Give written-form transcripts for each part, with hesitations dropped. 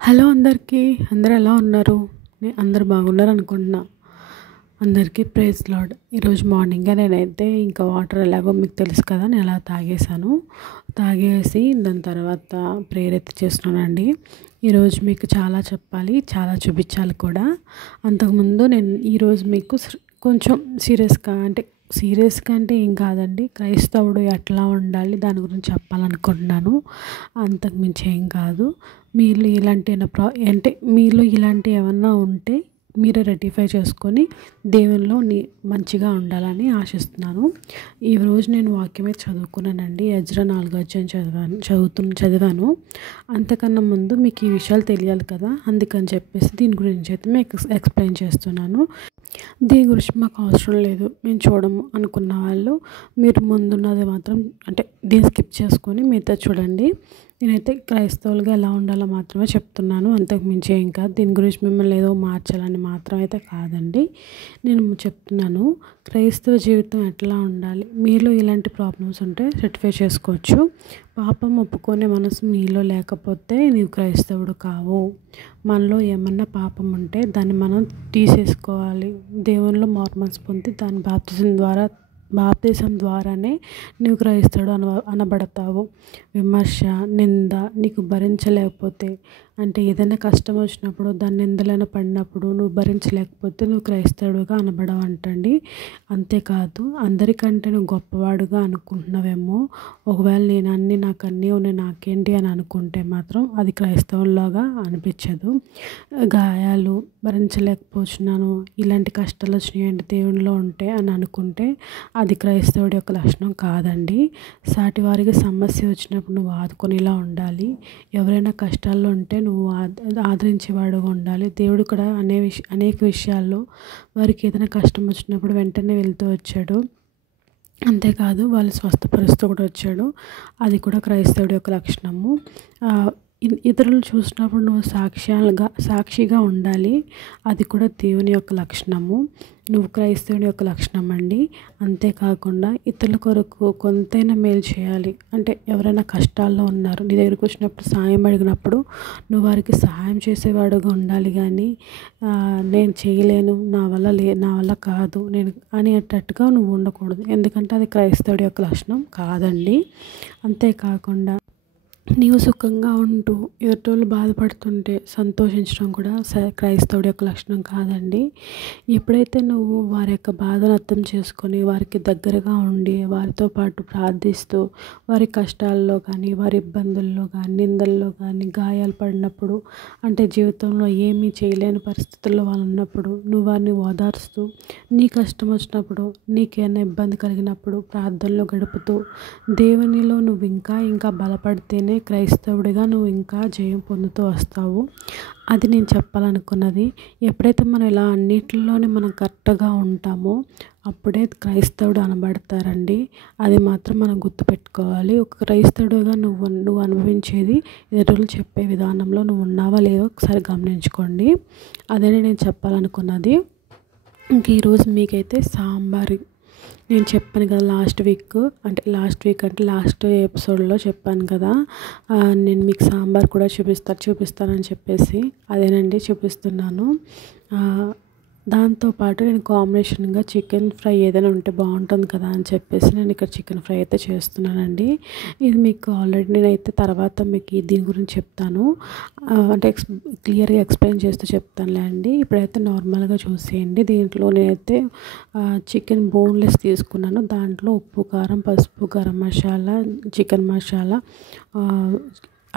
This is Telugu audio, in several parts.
హలో అందరికీ. అందరూ ఎలా ఉన్నారు? అందరూ బాగున్నారు అనుకుంటున్నా. అందరికీ ప్రైజ్ లార్డ్. ఈరోజు మార్నింగే నేనైతే ఇంకా వాటర్ ఎలాగో మీకు తెలుసు కదా, నేను అలా తాగేసి దాని తర్వాత ప్రేయర్ అయితే చేస్తున్నానండి. ఈరోజు మీకు చాలా చెప్పాలి, చాలా చూపించాలి కూడా. అంతకుముందు నేను ఈరోజు మీకు కొంచెం సీరియస్గా అంటే ఏం కాదండి, క్రైస్తవుడు ఎట్లా ఉండాలి దాని గురించి చెప్పాలనుకుంటున్నాను. అంతకుమించి ఏం కాదు. మీలో ఇలాంటి ఏమన్నా ఉంటే మీరే రెక్టిఫై చేసుకొని దేవునిలో మంచిగా ఉండాలని ఆశిస్తున్నాను. ఈరోజు నేను వాక్యమే చదువుకున్నానండి. ఎజ్రా 4వ అధ్యాయం చదివాను. అంతకన్నా ముందు మీకు ఈ విషయాలు తెలియాలి కదా, అందుకని చెప్పేసి దీని గురించి అయితే మీకు ఎక్స్ప్లెయిన్ చేస్తున్నాను. దీని గురించి మాకు అవసరం లేదు, మేము చూడము అనుకున్న వాళ్ళు మీరు ముందున్నది మాత్రం దీన్ని స్కిప్ చేసుకొని మిగతా చూడండి. నేనైతే క్రైస్తవులుగా ఎలా ఉండాలో మాత్రమే చెప్తున్నాను, అంతకు మించి ఏం కాదు. దీని గురించి మిమ్మల్ని ఏదో మార్చాలని మాత్రం అయితే కాదండి. నేను చెప్తున్నాను క్రైస్తవ జీవితం ఎట్లా ఉండాలి. మీలో ఇలాంటి ప్రాబ్లమ్స్ ఉంటే రెక్టిఫై చేసుకోవచ్చు. పాపం ఒప్పుకునే మనసు మీలో లేకపోతే నీవు క్రైస్తవుడు కావు. మనలో ఏమన్నా పాపం ఉంటే దాన్ని మనం తీసేసుకోవాలి. దేవునిలో మారుమనసు పొంది దాని బాప్తిసం ద్వారానే నువ్వు క్రైస్తవుడు అనబడతావు. విమర్శ, నింద నీకు భరించలేకపోతే, ఏదైనా కష్టం వచ్చినప్పుడు దాని నిందలైన పడినప్పుడు నువ్వు భరించలేకపోతే నువ్వు క్రైస్తవుడుగా అనబడవంటండి. అంతేకాదు, అందరికంటే నువ్వు గొప్పవాడుగా అనుకుంటున్నావేమో. ఒకవేళ నాకు అన్నీ ఉన్నాయి నాకేంటి అని అనుకుంటే మాత్రం అది క్రైస్తవులాగా అనిపించదు. గాయాలు భరించలేకపోతున్నాను, ఇలాంటి కష్టాలు వచ్చినాయంటే దేవునిలో ఉంటే అని అనుకుంటే అది క్రైస్తవుడి యొక్క లక్షణం కాదండి. సాటి వారికి సమస్య వచ్చినప్పుడు నువ్వు ఆదుకునేలా ఉండాలి. ఎవరైనా కష్టాల్లో ఉంటే నువ్వు ఆదరించేవాడుగా ఉండాలి. దేవుడు కూడా అనేక విషయాల్లో వారికి ఏదైనా కష్టం వచ్చినప్పుడు వెంటనే వెళ్తూ వచ్చాడు. అంతేకాదు వాళ్ళు స్వస్థపరుస్తూ కూడా వచ్చాడు. అది కూడా క్రైస్తవుడి యొక్క లక్షణము. ఇతరులు చూసినప్పుడు నువ్వు సాక్షిగా ఉండాలి. అది కూడా దేవుని యొక్క లక్షణము. నువ్వు క్రైస్తవుని యొక్క లక్షణం అండి. అంతేకాకుండా ఇతరుల కొరకు కొంతైనా మేలు చేయాలి. ఎవరైనా కష్టాల్లో ఉన్నారు, నీ దగ్గరకు వచ్చినప్పుడు సాయం అడిగినప్పుడు నువ్వు వారికి సహాయం చేసేవాడుగా ఉండాలి. కానీ నేను చేయలేను, నా వల్ల కాదు నేను అనేటట్టుగా నువ్వు ఉండకూడదు. ఎందుకంటే అది క్రైస్తవుడి యొక్క లక్షణం కాదండి. అంతేకాకుండా నీవు సుఖంగా ఉంటూ ఎదుటోళ్ళు బాధపడుతుంటే సంతోషించడం కూడా క్రైస్తవుడి యొక్క లక్షణం కాదండి. ఎప్పుడైతే నువ్వు వారి యొక్క బాధను అర్థం చేసుకొని వారికి దగ్గరగా ఉండి వారితో పాటు ప్రార్థిస్తూ వారి కష్టాల్లో కానీ వారి ఇబ్బందుల్లో కానీ నిందల్లో కానీ గాయాలు పడినప్పుడు జీవితంలో ఏమీ చేయలేని పరిస్థితుల్లో వాళ్ళు ఉన్నప్పుడు నువ్వు వారిని ఓదార్స్తూ, నీ కష్టం వచ్చినప్పుడు నీకేమైనా ఇబ్బంది కలిగినప్పుడు ప్రార్థనలో గడుపుతూ దేవునిలో నువ్వు ఇంకా బలపడితేనే క్రైస్తవుడిగా నువ్వు ఇంకా జయం పొందుతూ వస్తావు. అది నేను చెప్పాలనుకున్నది. ఎప్పుడైతే మనం ఇలా అన్నిటిలోనే మనం కరెక్ట్గా ఉంటామో అప్పుడే క్రైస్తవుడు అనబడతారండి. అది మాత్రం మనం గుర్తుపెట్టుకోవాలి. ఒక క్రైస్తవుడుగా నువ్వు అనుభవించేది ఎదురులు చెప్పే విధానంలో నువ్వు ఉన్నావా లేదో ఒకసారి గమనించుకోండి. అదే నేను చెప్పాలనుకున్నది. ఇంక ఈరోజు మీకైతే సాంబార్ నేను చెప్పాను కదా, లాస్ట్ ఎపిసోడ్లో చెప్పాను కదా, నేను మీకు సాంబార్ కూడా చూపిస్తానని చెప్పేసి అదేనండి చూపిస్తున్నాను. దాంతోపాటు నేను కాంబినేషన్గా చికెన్ ఫ్రై ఏదైనా ఉంటే బాగుంటుంది కదా అని చెప్పేసి నేను ఇక్కడ చికెన్ ఫ్రై అయితే చేస్తున్నానండి. ఇది మీకు ఆల్రెడీ నేనైతే తర్వాత మీకు దీని గురించి చెప్తాను, క్లియర్గా ఎక్స్ప్లెయిన్ చేస్తూ చెప్తానులే అండి. ఇప్పుడైతే నార్మల్గా చూసేయండి. దీంట్లో నేనైతే చికెన్ బోన్లెస్ తీసుకున్నాను. దాంట్లో ఉప్పు, కారం, పసుపు, గరం మసాలా, చికెన్ మసాలా,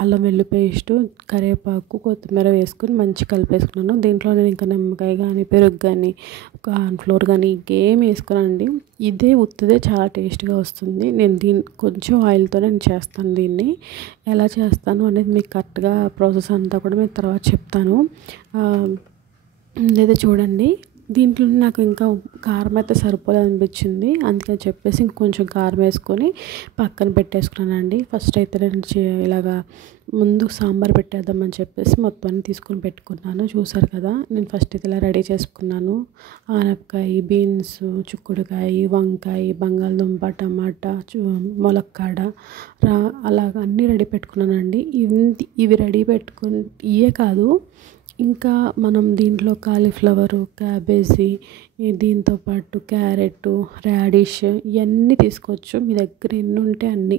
అల్లం వెల్లుల్లి పేస్టు, కరివేపాకు, కొత్తిమీర వేసుకొని మంచి కలిపేసుకున్నాను. దీంట్లో నేను ఇంకా నిమ్మకాయ కానీ పెరుగు కానీ కార్న్‌ఫ్లోర్ కానీ ఇంకేం వేసుకోనండి. ఇదే ఉత్తిదే చాలా టేస్ట్గా వస్తుంది. నేను కొంచెం ఆయిల్తోనే నేను చేస్తాను. దీన్ని ఎలా చేస్తాను అనేది మీకు కరెక్ట్గా ప్రాసెస్ అంతా కూడా మీకు తర్వాత చెప్తాను. ఇదైతే చూడండి. దీంట్లో నాకు ఇంకా కారం అయితే సరిపోలేదు అనిపించింది. అందుకని చెప్పేసి ఇంకొంచెం కారం వేసుకొని పక్కన పెట్టేసుకున్నానండి. ఫస్ట్ అయితే నేను ఇలాగా ముందు సాంబార్ పెట్టేద్దామని చెప్పేసి మొత్తం అన్ని తీసుకొని పెట్టుకున్నాను. చూసారు కదా, నేను ఫస్ట్ అయితే ఇలా రెడీ చేసుకున్నాను. ఆనపకాయ, బీన్స్, చిక్కుడుకాయ, వంకాయ, బంగాళదుంప, టమాటా, ములక్కాడ అలాగ అన్నీ రెడీ పెట్టుకున్నానండి. ఇవి రెడీ పెట్టుకుని ఇవే కాదు, ఇంకా మనం దీంట్లో కాలీఫ్లవరు, క్యాబేజీ, దీంతోపాటు క్యారెట్, రాడిష్ ఇవన్నీ తీసుకోవచ్చు. మీ దగ్గర ఎన్ని ఉంటే అన్నీ,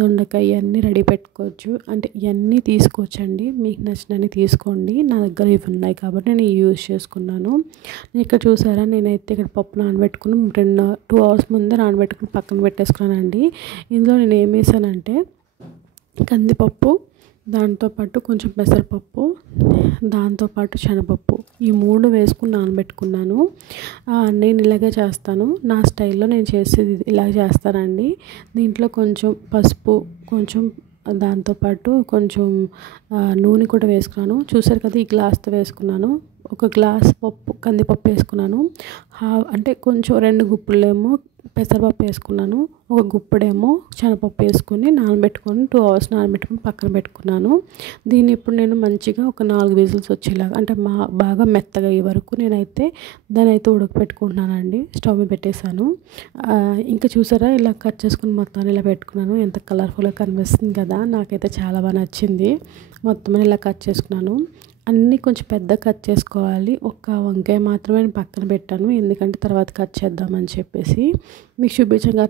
దొండకాయ ఇవన్నీ రెడీ పెట్టుకోవచ్చు. అంటే ఇవన్నీ తీసుకోవచ్చండి, మీకు నచ్చినన్ని తీసుకోండి. నా దగ్గర ఇవి ఉన్నాయి కాబట్టి నేను ఇవి యూజ్ చేసుకున్నాను. ఇక్కడ చూసారా, నేనైతే ఇక్కడ పప్పు నానబెట్టుకుని 2 అవర్స్ ముందే నానబెట్టుకుని పక్కన పెట్టేసుకున్నానండి. ఇందులో నేను ఏం వేసానంటే కందిపప్పు, దాంతోపాటు కొంచెం పెసరపప్పు, దాంతోపాటు శనగపప్పు, ఈ 3 వేసుకుని నానబెట్టుకున్నాను. నేను ఇలాగే చేస్తాను, నా స్టైల్లో నేను చేసేది ఇలా చేస్తానండి. దీంట్లో కొంచెం పసుపు, కొంచెం దాంతోపాటు కొంచెం నూనె కూడా వేసుకున్నాను. చూసారు కదా, ఈ గ్లాస్తో వేసుకున్నాను. 1 గ్లాస్ కందిపప్పు వేసుకున్నాను. అంటే కొంచెం 2 గుప్పులేమో పెసరపప్పు వేసుకున్నాను. 1 గుప్పుడేమో శనగపప్పు వేసుకొని నానబెట్టుకొని 2 అవర్స్ నానబెట్టుకొని పక్కన పెట్టుకున్నాను. దీన్ని ఇప్పుడు నేను మంచిగా ఒక 4 విజిల్స్ వచ్చేలాగా, అంటే బాగా మెత్తగా అయ్యే వరకు నేనైతే దాన్ని అయితే ఉడకపెట్టుకుంటున్నానండి. స్టవ్ మీద పెట్టేశాను. ఇంకా చూసారా, ఇలా కట్ చేసుకుని మొత్తాన్ని ఇలా పెట్టుకున్నాను. ఎంత కలర్ఫుల్గా కనిపిస్తుంది కదా, నాకైతే చాలా బాగా నచ్చింది. మొత్తం ఇలా కట్ చేసుకున్నాను. అన్నీ కొంచెం పెద్ద కట్ చేసుకోవాలి. ఒక వంకాయ మాత్రమే నేను పక్కన పెట్టాను, ఎందుకంటే తర్వాత కట్ చేద్దామని చెప్పేసి. మీకు చూపించగా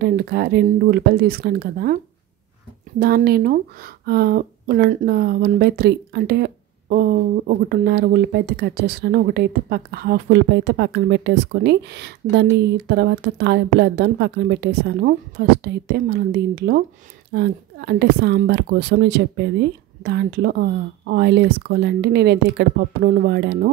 2 ఉల్లిపాయలు తీసుకున్నాను కదా, దాన్ని నేను 1/3 అంటే 1.5 ఉల్లిపాయ అయితే కట్ చేస్తున్నాను. ఒకటైతే హాఫ్ ఉల్లిపాయ అయితే పక్కన పెట్టేసుకొని దాన్ని తర్వాత తాలింపులు వేద్దామని పక్కన పెట్టేశాను. ఫస్ట్ అయితే మనం దీంట్లో అంటే సాంబార్ కోసం నేను చెప్పేది, దాంట్లో ఆయిల్ వేసుకోవాలండి. నేనైతే ఇక్కడ పప్పు నూనె వాడాను,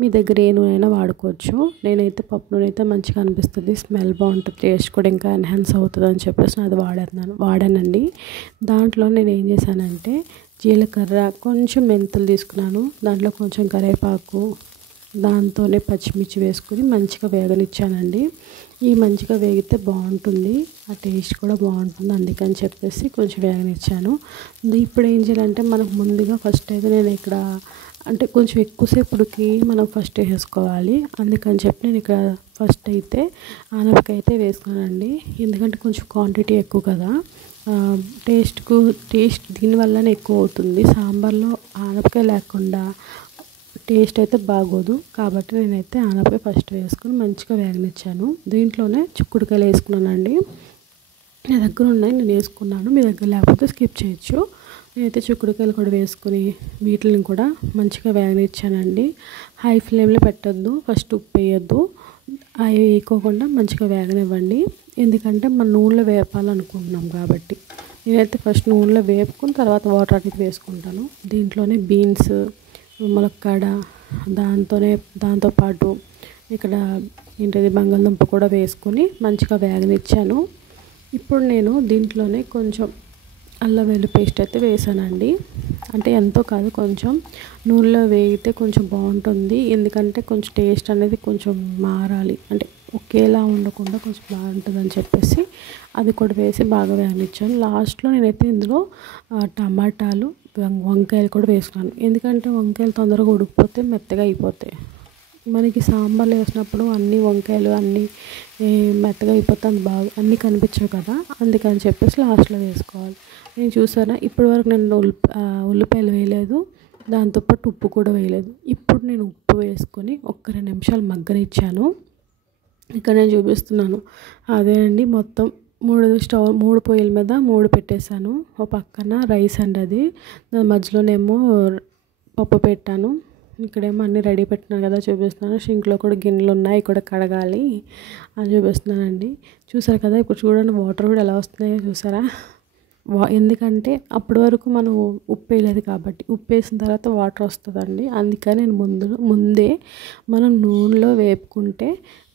మీ దగ్గర ఏ నూనె అయినా వాడుకోవచ్చు. నేనైతే పప్పు నూనె అయితే మంచిగా అనిపిస్తుంది, స్మెల్ బాగుంటుంది, టేస్ట్ కూడా ఇంకా ఎన్హాన్స్ అవుతుంది అని చెప్పేసి అది వాడానండి. దాంట్లో నేను ఏం చేశానంటే జీలకర్ర, కొంచెం మెంతులు తీసుకున్నాను, దాంట్లో కొంచెం కరివేపాకు, దాంతోనే పచ్చిమిర్చి వేసుకుని మంచిగా వేగనిచ్చానండి. ఈ మంచిగా వేగితే బాగుంటుంది, ఆ టేస్ట్ కూడా బాగుంటుంది, అందుకని చెప్పేసి కొంచెం వేగనిచ్చాను. ఇప్పుడు ఏం చేయాలంటే మనకు ముందుగా ఫస్ట్ అయితే నేను ఇక్కడ అంటే కొంచెం ఎక్కువసేపుడికి మనం ఫస్ట్ వేసుకోవాలి, అందుకని చెప్పి నేను ఇక్కడ ఫస్ట్ అయితే ఆనపకాయ అయితే వేసుకున్నానండి. ఎందుకంటే కొంచెం క్వాంటిటీ ఎక్కువ కదా, టేస్ట్ దీనివల్లనే ఎక్కువ అవుతుంది. సాంబార్లో ఆనపకాయ లేకుండా టేస్ట్ అయితే బాగోదు, కాబట్టి నేనైతే ఆనపకాయ ఫస్ట్ వేసుకొని మంచిగా వేగనిచ్చాను. దీంట్లోనే చిక్కుడుకాయలు వేసుకున్నానండి. నా దగ్గర ఉన్నాయి, నేను వేసుకున్నాను, మీ దగ్గర లేకపోతే స్కిప్ చేయొచ్చు. నేనైతే చిక్కుడుకాయలు కూడా వేసుకుని వీటిని కూడా మంచిగా వేగనిచ్చానండి. హై ఫ్లేమ్లో పెట్టద్దు, ఫస్ట్ ఉప్పు వేయద్దు, అవి వేయకోకుండా మంచిగా వేగనివ్వండి. ఎందుకంటే మన నూనెలో వేపాలనుకుంటున్నాం కాబట్టి. నేనైతే ఫస్ట్ నూనెలో వేపుకుని తర్వాత వాటర్ అనేది వేసుకుంటాను. దీంట్లోనే బీన్స్, ములక్కాడ, దాంతోపాటు ఇక్కడ ఏంటది బంగాళదుంప కూడా వేసుకొని మంచిగా వేగనిచ్చాను. ఇప్పుడు నేను దీంట్లోనే కొంచెం అల్లం వెల్లుల్లి పేస్ట్ అయితే వేసానండి. అంటే ఎంతో కాదు, కొంచెం నూనెలో వేగితే కొంచెం బాగుంటుంది, ఎందుకంటే కొంచెం టేస్ట్ అనేది కొంచెం మారాలి, అంటే ఒకేలా ఉండకుండా కొంచెం బాగుంటుందని చెప్పేసి అది కూడా వేసి బాగా వేగనిచ్చాను. లాస్ట్లో నేనైతే ఇందులో టమాటాలు, వంకాయలు కూడా వేసుకున్నాను, ఎందుకంటే వంకాయలు తొందరగా ఉడికిపోతే మెత్తగా అయిపోతాయి. మనకి సాంబార్లు వేసినప్పుడు అన్ని వంకాయలు అన్నీ మెత్తగా అయిపోతే బాగా అన్నీ కనిపించవు కదా, అందుకని చెప్పేసి లాస్ట్లో వేసుకోవాలి. నేను చూసాను ఇప్పటివరకు నేను ఉల్లిపాయలు వేయలేదు, దాంతోపాటు ఉప్పు కూడా వేయలేదు. ఇప్పుడు నేను ఉప్పు వేసుకొని 1-2 నిమిషాలు మగ్గనిచ్చాను. ఇక్కడ నేను చూపిస్తున్నాను అదేనండి. మొత్తం 3 పొయ్యిల మీద 3 పెట్టేశాను. ఒక పక్కన రైస్ అండి, అది దాని మధ్యలోనేమో పప్పు పెట్టాను. ఇక్కడేమో అన్నీ రెడీ పెట్టినాను కదా చూపిస్తున్నాను. షింక్లో కూడా గిన్నెలు ఉన్నాయి, కూడా కడగాలి అని చూపిస్తున్నానండి. చూసారు కదా, ఇప్పుడు చూడండి వాటర్ కూడా ఎలా వస్తున్నాయో చూసారా. ఎందుకంటే అప్పటి వరకు మనం ఉప్పు వేయలేదు కాబట్టి, ఉప్పు వేసిన తర్వాత వాటర్ వస్తుందండి. అందుకని నేను ముందే మనం నూనెలో వేపుకుంటే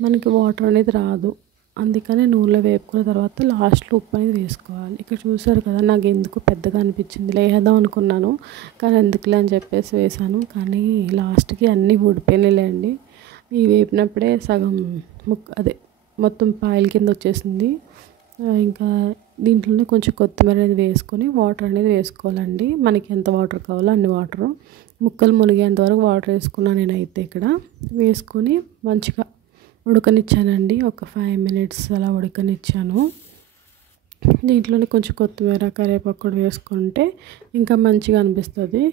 మనకి వాటర్ అనేది రాదు, అందుకని నూనెలో వేపుకున్న తర్వాత లాస్ట్లో ఉప్పు అనేది వేసుకోవాలి. ఇక్కడ చూసారు కదా, నాకు ఎందుకు పెద్దగా అనిపించింది, వేద్దాం అనుకున్నాను కానీ ఎందుకులే అని చెప్పేసి వేసాను. కానీ లాస్ట్కి అన్నీ ఊడిపోయినాయిలేండి. ఇవి వేపినప్పుడే సగం అదే మొత్తం పాయల కింద వచ్చేసింది. ఇంకా దీంట్లోనే కొంచెం కొత్తిమీర అనేది వేసుకొని వాటర్ అనేది వేసుకోవాలండి. మనకి ఎంత వాటర్ కావాలో అన్ని వాటరు, ముక్కలు మునిగేంత వరకు వాటర్ వేసుకున్నాను నేనైతే ఇక్కడ. వేసుకొని మంచిగా ఉడకనిచ్చానండి. ఒక 5 minutes అలా ఉడకనిచ్చాను. దీంట్లోనే కొంచెం కొత్తిమీర కరివేపాకు కూడా వేసుకుంటే ఇంకా మంచిగా అనిపిస్తుంది.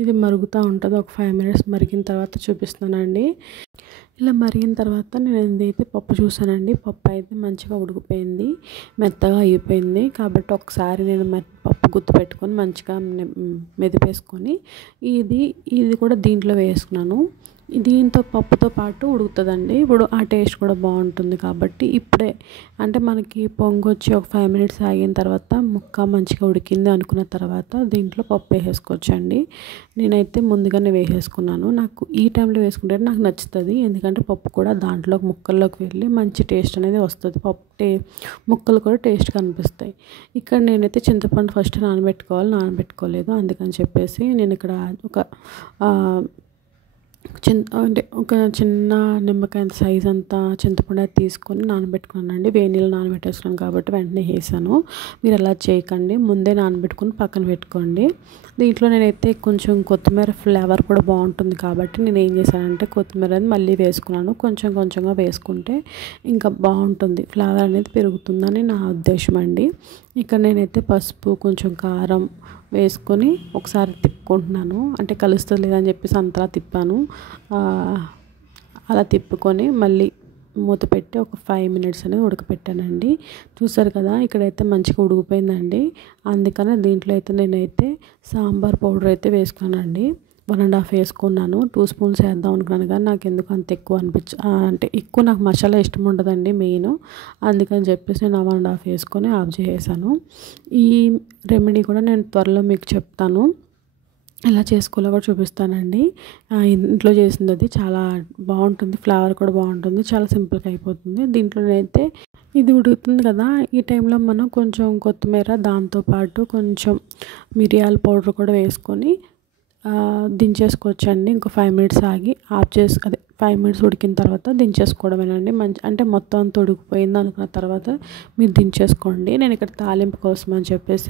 ఇది మరుగుతూ ఉంటుంది. ఒక 5 minutes మరిగిన తర్వాత చూపిస్తానండి. ఇలా మరిగిన తర్వాత నేను ఏదైతే పప్పు చూసానండి, పప్పు అయితే మంచిగా ఉడికిపోయింది, మెత్తగా అయిపోయింది. కాబట్టి ఒకసారి నేను పప్పు గుత్తి పెట్టుకొని మంచిగా మెదిపేసుకొని ఇది కూడా దీంట్లో వేసుకున్నాను. దీంతో పప్పుతో పాటు ఉడుకుతుందండి. ఇప్పుడు ఆ టేస్ట్ కూడా బాగుంటుంది. కాబట్టి ఇప్పుడే అంటే మనకి పొంగొచ్చి ఒక 5 minutes ఆగిన తర్వాత ముక్క మంచిగా ఉడికింది అనుకున్న తర్వాత దీంట్లో పప్పు వేసేసుకోవచ్చండి. నేనైతే ముందుగానే వేసేసుకున్నాను. నాకు ఈ టైంలో వేసుకుంటే నాకు నచ్చుతుంది. ఎందుకంటే పప్పు కూడా దాంట్లో ముక్కల్లోకి వెళ్ళి మంచి టేస్ట్ అనేది వస్తుంది. ముక్కలు కూడా టేస్ట్గా అనిపిస్తాయి. ఇక్కడ నేనైతే చింతపండు ఫస్ట్ నానబెట్టుకోలేదు. అందుకని చెప్పేసి నేను ఇక్కడ ఒక చిన్న నిమ్మకాయ సైజ్ అంతా చింతపండు అయితే తీసుకొని నానబెట్టుకున్నానండి. వేడి నీళ్ళు నానబెట్టేసుకున్నాను కాబట్టి వెంటనే వేసాను. మీరు అలా చేయకండి, ముందే నానబెట్టుకుని పక్కన పెట్టుకోండి. దీంట్లో నేనైతే కొంచెం కొత్తిమీర ఫ్లేవర్ కూడా బాగుంటుంది కాబట్టి నేను ఏం చేశానంటే కొత్తిమీర అనేది మళ్ళీ వేసుకున్నాను. కొంచెంగా వేసుకుంటే ఇంకా బాగుంటుంది, ఫ్లేవర్ అనేది పెరుగుతుందని నా ఉద్దేశం అండి. ఇక్కడ నేనైతే పసుపు కొంచెం కారం వేసుకొని ఒకసారి తిప్పుకుంటున్నాను. అంటే కలుస్తుంది లేదని చెప్పేసి అంతలా తిప్పాను. అలా తిప్పుకొని మళ్ళీ మూత పెట్టి ఒక 5 minutes అనేది ఉడకపెట్టానండి. చూసారు కదా, ఇక్కడైతే మంచిగా ఉడికిపోయిందండి. అందుకని దీంట్లో అయితే నేనైతే సాంబార్ పౌడర్ అయితే వేసుకున్నానండి. 1.5 వేసుకున్నాను. 2 spoons వేద్దాం అనుకున్నాను కానీ నాకు ఎందుకు అంత ఎక్కువ అంటే ఎక్కువ నాకు మసాలా ఇష్టం ఉండదండి మెయిన్. అందుకని చెప్పేసి నేను 1.5 వేసుకొని ఆఫ్ చేసేసాను. ఈ రెమెడీ కూడా నేను త్వరలో మీకు చెప్తాను, ఎలా చేసుకోవాలో కూడా చూపిస్తానండి. ఇంట్లో చేసింది అది చాలా బాగుంటుంది, ఫ్లేవర్ కూడా బాగుంటుంది, చాలా సింపుల్గా అయిపోతుంది. దీంట్లోనైతే ఇది ఉడుకుతుంది కదా, ఈ టైంలో మనం కొంచెం కొత్తిమీర దాంతోపాటు కొంచెం మిరియాల పౌడర్ కూడా వేసుకొని దించేసుకోవచ్చండి. ఇంకో 5 minutes ఆగి 5 minutes ఉడికిన తర్వాత దించేసుకోవడమేనండి. అంటే మొత్తం అంతా ఉడికిపోయింది అనుకున్న తర్వాత మీరు దించేసుకోండి. నేను ఇక్కడ తాలింపు కోసం అని చెప్పేసి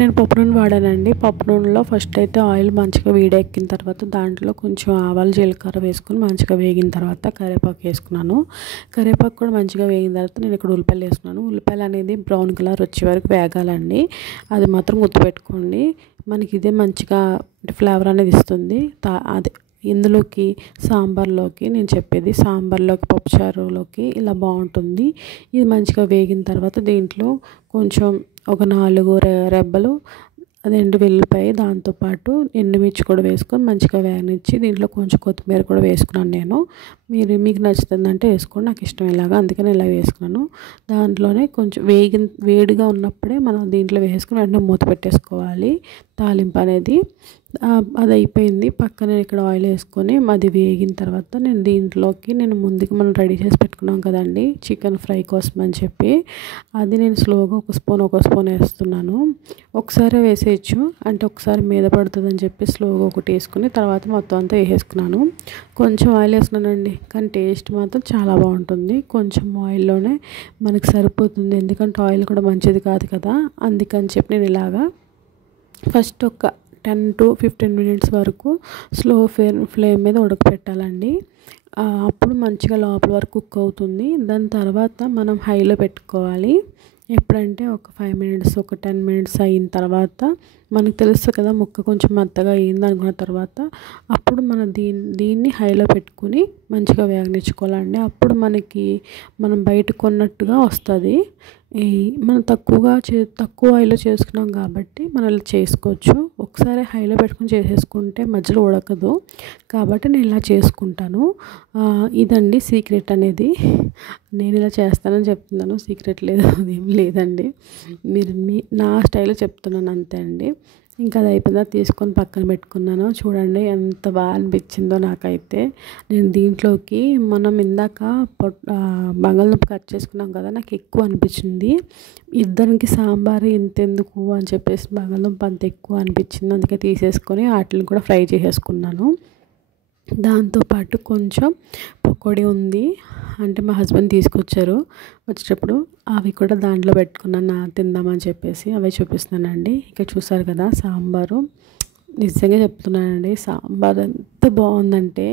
నేను పప్పు నూనె వాడానండి. పప్పు నూనెలో ఫస్ట్ అయితే ఆయిల్ మంచిగా వేడెక్కిన తర్వాత దాంట్లో కొంచెం ఆవాలు జీలకర్ర వేసుకొని మంచిగా వేగిన తర్వాత కరివేపాకు వేసుకున్నాను. కరివేపాకు కూడా మంచిగా వేగిన తర్వాత నేను ఇక్కడ ఉల్లిపాయలు వేసుకున్నాను. ఉల్లిపాయలు అనేది బ్రౌన్ కలర్ వచ్చే వరకు వేగాలండి. అది మాత్రం గుర్తుపెట్టుకోండి. మనకి ఇదే మంచిగా ఫ్లేవర్ అనేది ఇస్తుంది. ఇందులోకి సాంబార్లోకి నేను చెప్పేది, సాంబార్లోకి పప్పుచారులోకి ఇలా బాగుంటుంది. ఇది మంచిగా వేగిన తర్వాత దీంట్లో కొంచెం ఒక 4 రెబ్బలు ఎండు వెల్లిపాయ దాంతోపాటు ఎండుమిర్చి కూడా వేసుకొని మంచిగా వేగనిచ్చి దీంట్లో కొంచెం కొత్తిమీర కూడా వేసుకున్నాను నేను. మీకు నచ్చుతుందంటే వేసుకోండి, నాకు ఇష్టం ఇలాగా అందుకని ఇలా వేసుకున్నాను. దాంట్లోనే కొంచెం వేడిగా ఉన్నప్పుడే మనం దీంట్లో వేసుకుని వెంటనే మూత పెట్టేసుకోవాలి తాలింపు అనేది. అది అయిపోయింది. పక్కన ఇక్కడ ఆయిల్ వేసుకొని అది వేగిన తర్వాత నేను ముందుగా మనం రెడీ చేసి పెట్టుకున్నాం కదండి చికెన్ ఫ్రై కోసం అని చెప్పి, అది నేను స్లోగా ఒక స్పూన్ వేస్తున్నాను. ఒకసారి వేసేయచ్చు, అంటే ఒకసారి మీద పడుతుందని చెప్పి స్లోగా ఒకటి వేసుకుని తర్వాత మొత్తం అంతా వేసేసుకున్నాను. కొంచెం ఆయిల్ వేసుకున్నానండి, కానీ టేస్ట్ మాత్రం చాలా బాగుంటుంది. కొంచెం ఆయిల్లోనే మనకి సరిపోతుంది, ఎందుకంటే ఆయిల్ కూడా మంచిది కాదు కదా. అందుకని చెప్పి నేను ఇలాగా ఫస్ట్ ఒక 10 to 15 minutes వరకు స్లో ఫ్లేమ్ మీద ఉడకపెట్టాలండి. అప్పుడు మంచిగా లోపల వరకు కుక్ అవుతుంది. దాని తర్వాత మనం హైలో పెట్టుకోవాలి. ఎప్పుడంటే ఒక 5 minutes ఒక 10 minutes అయిన తర్వాత మనకు తెలుస్తుంది కదా ముక్క కొంచెం మెత్తగా అయింది అనుకున్న తర్వాత అప్పుడు మనం దీన్ని హైలో పెట్టుకుని మంచిగా వేగనిచ్చుకోవాలండి. అప్పుడు మనం బయట కొన్నట్టుగా వస్తుంది. మనం తక్కువ ఆయిల్లో చేసుకున్నాం కాబట్టి మనం ఇలా చేసుకోవచ్చు. ఒకసారి హైలో పెట్టుకుని చేసేసుకుంటే మధ్యలో ఉడకదు, కాబట్టి నేను ఇలా చేసుకుంటాను. ఇదండి సీక్రెట్ అనేది. నేను ఇలా చేస్తానని చెప్తున్నాను, సీక్రెట్ లేదు అదేం లేదండి. నా స్టైల్లో చెప్తున్నాను అంతే అండి. ఇంకా అది అయిపోయిందా తీసుకొని పక్కన పెట్టుకున్నాను. చూడండి ఎంత బాగా అనిపించిందో నాకైతే. నేను దీంట్లోకి మనం ఇందాక బంగాళదుంప కట్ చేసుకున్నాం కదా, నాకు ఎక్కువ అనిపించింది. ఇద్దరికి సాంబార్ ఇంతెందుకు అని చెప్పేసి బంగాళదుంప అంత ఎక్కువ అనిపించింది, అందుకే తీసేసుకొని వాటిని కూడా ఫ్రై చేసేసుకున్నాను. దాంతోపాటు కొంచెం పకోడీ ఉంది, అంటే మా హస్బెండ్ తీసుకొచ్చారు వచ్చేటప్పుడు. అవి కూడా దాంట్లో పెట్టుకున్నాను తిందామని చెప్పేసి. అవే చూపిస్తున్నానండి. ఇక్కడ చూసారు కదా సాంబారు. నిజంగా చెప్తున్నానండి, సాంబార్ ఎంత బాగుందంటే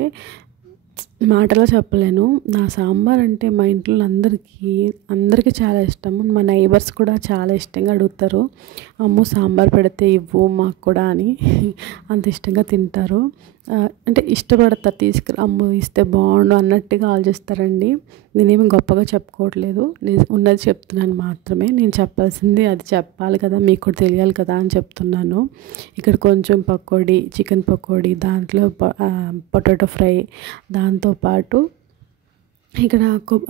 మాటలో చెప్పలేను. నా సాంబార్ అంటే మా ఇంట్లో అందరికీ చాలా ఇష్టం. మా నైబర్స్ కూడా చాలా ఇష్టంగా అడుగుతారు, అమ్మో సాంబార్ పెడితే ఇవ్వు మాకు కూడా అని. అంత ఇష్టంగా తింటారు. అంటే ఇష్టపడతారు, తీసుకురా అమ్మో ఇస్తే బాగుండు అన్నట్టుగా ఆలోచిస్తారండి. నేనేమి గొప్పగా చెప్పుకోవట్లేదు, ఉన్నది చెప్తున్నాను మాత్రమే. నేను చెప్పాల్సింది అది చెప్పాలి కదా, మీకు కూడా తెలియాలి కదా అని చెప్తున్నాను. ఇక్కడ కొంచెం పకోడీ, చికెన్ పకోడీ, దాంట్లో పొటాటో ఫ్రై, దాంతోపాటు ఇక్కడ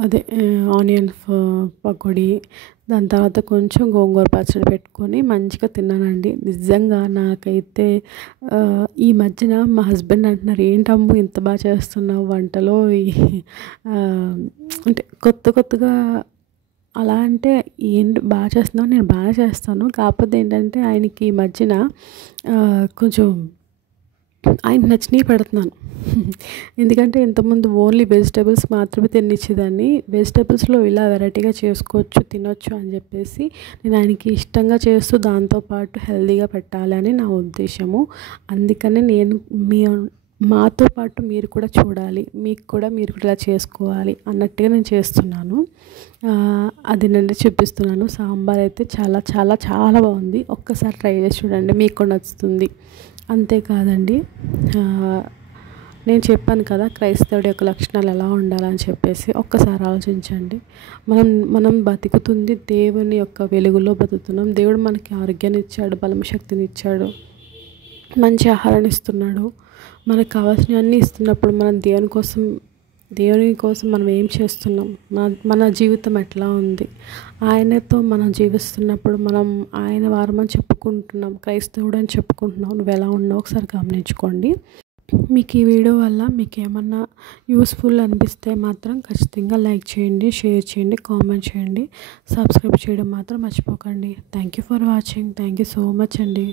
అదే ఆనియన్ పకోడీ, దాని తర్వాత కొంచెం గోంగూర పచ్చడి పెట్టుకొని మంచిగా తిన్నానండి. నిజంగా నాకైతే ఈ మధ్యన మా హస్బెండ్ అంటున్నారు, ఏంటమ్ము ఇంత బాగా చేస్తున్నావు వంటలో, అంటే కొత్తగా అలా అంటే ఏంటి బాగా చేస్తున్నావు, నేను బాగా చేస్తాను. కాకపోతే ఏంటంటే ఆయనకి ఈ మధ్యన కొంచెం ఆయనకు నచ్చినవి పెడుతున్నాను. ఎందుకంటే ఇంతకుముందు ఓన్లీ వెజిటేబుల్స్ మాత్రమే తినిచ్చేదాన్ని. వెజిటేబుల్స్లో ఇలా వెరైటీగా చేసుకోవచ్చు, తినొచ్చు అని చెప్పేసి నేను ఆయనకి ఇష్టంగా చేస్తూ దాంతోపాటు హెల్తీగా పెట్టాలి అని నా ఉద్దేశము. అందుకనే నేను మాతో పాటు మీరు కూడా చూడాలి, మీరు కూడా ఇలా చేసుకోవాలి అన్నట్టుగా నేను చేస్తున్నాను. అది నేను చూపిస్తున్నాను. సాంబార్ అయితే చాలా చాలా చాలా బాగుంది. ఒక్కసారి ట్రై చేసి చూడండి, మీకు కూడా నచ్చుతుంది. అంతేకాదండి, నేను చెప్పాను కదా క్రైస్తవుడి యొక్క లక్షణాలు ఎలా ఉండాలని చెప్పేసి. ఒక్కసారి ఆలోచించండి. మనం బతుకుతుంది దేవుని యొక్క వెలుగులో బతుకుతున్నాం. దేవుడు మనకి ఆరోగ్యాన్ని ఇచ్చాడు, బలం శక్తిని ఇచ్చాడు, మంచి ఆహారాన్ని ఇస్తున్నాడు. మనకు కావాల్సినవన్నీ ఇస్తున్నప్పుడు మనం దేవుని కోసం మనం ఏం చేస్తున్నాం, మన జీవితం ఎట్లా ఉంది, ఆయనతో మనం జీవిస్తున్నప్పుడు మనం ఆయన వారమని చెప్పుకుంటున్నాం, క్రైస్తవుడు అని చెప్పుకుంటున్నాం. నువ్వు ఎలా ఉన్నావు ఒకసారి గమనించుకోండి. మీకు ఈ వీడియో వల్ల మీకు ఏమన్నా యూస్ఫుల్ అనిపిస్తే మాత్రం ఖచ్చితంగా లైక్ చేయండి, షేర్ చేయండి, కామెంట్ చేయండి, సబ్స్క్రైబ్ చేయడం మాత్రం మర్చిపోకండి. Thank you for watching. Thank you so much అండి.